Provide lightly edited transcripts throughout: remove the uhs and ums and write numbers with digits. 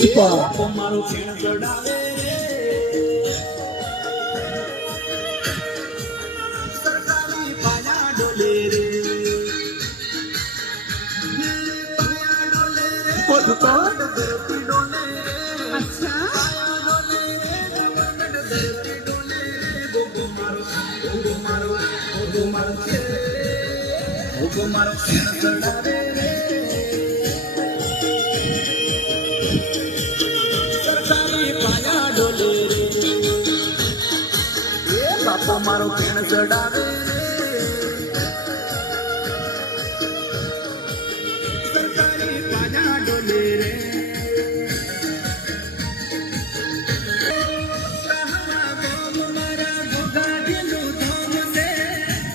બાપો મારું ફેણ ચડાવે સરકારી પાયા ડોલે રે પાયા ડોલે રે કોણ કોણ ધરતી ડોલે રે અચ્છા ધરતી ડોલે રે ગોગો મારો છે ગોગો મારો ફેણ ચડાવે રે સરકારી પાયા ડોલે રે બાપો મારો ફેણ ચડાવે સરકારી પાયા ડોલે રે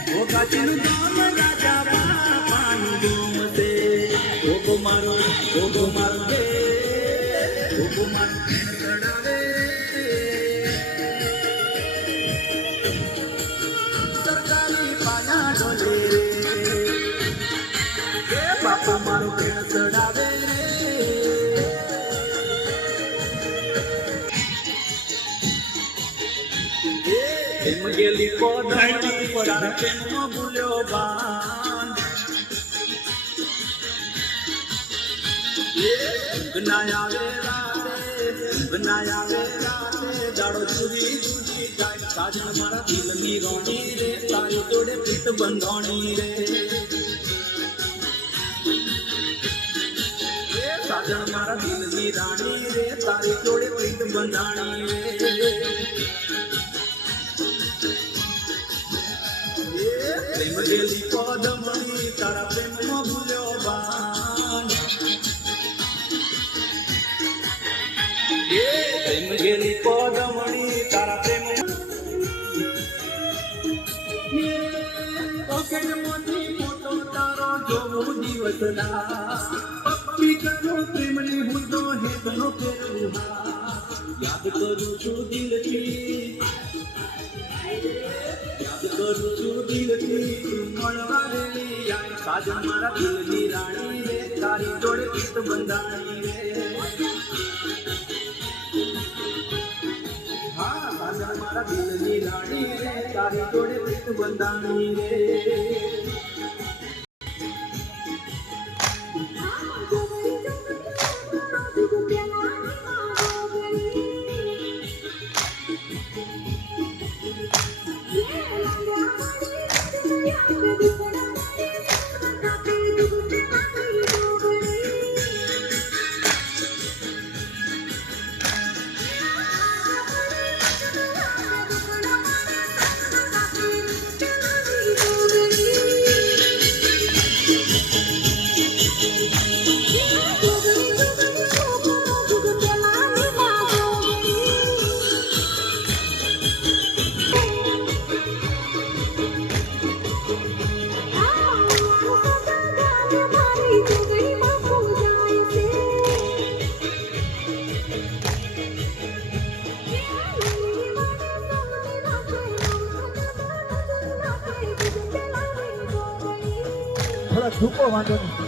ઘોઘાજીનું ધામ રાજા બાપાનું ધૂમ છે ગોગો મારો છે ગોગો મારો ફેણ ચડાવે સરકારી પાયા ડોલે રે બાપો મારો ફેણ ચડાવે એમ ગેલી કોદાળી તારા પ્રેમમાં ભૂલ્યો બાન ઊંઘ ના આવે રાતે દાડો જુદી જાય સાજણ મારા દિલની રોણી રે તારી જોડે પ્રીત બંધોણી રે સાજણ મારા દિલની રાણી રે તારી જોડે પ્રીત બંધાણી રે પ્રેમ ગેલી પદમણી તારા પ્રેમમાં ભૂલ્યો બાન પ્રેમ ગેલી પદમણી તારા પ્રેમ પોકેટમાંથી ફોટો તારો જોવું દિવસ ના પપ્પી કરો પ્રેમની હું તો હેતનો ફેરવું યાદ કરું છું દિલથી કરું છું દિલથી તું મળવા રેલી આય સાજણ મારા દિલની રાણી રે તારી જોડે પ્રીત બંધાણી રે હા સાજણ મારા દિલની રાણી રે તારી જોડે પ્રીત બંધાણી રે થોડા ધૂકો વાંધો નહીં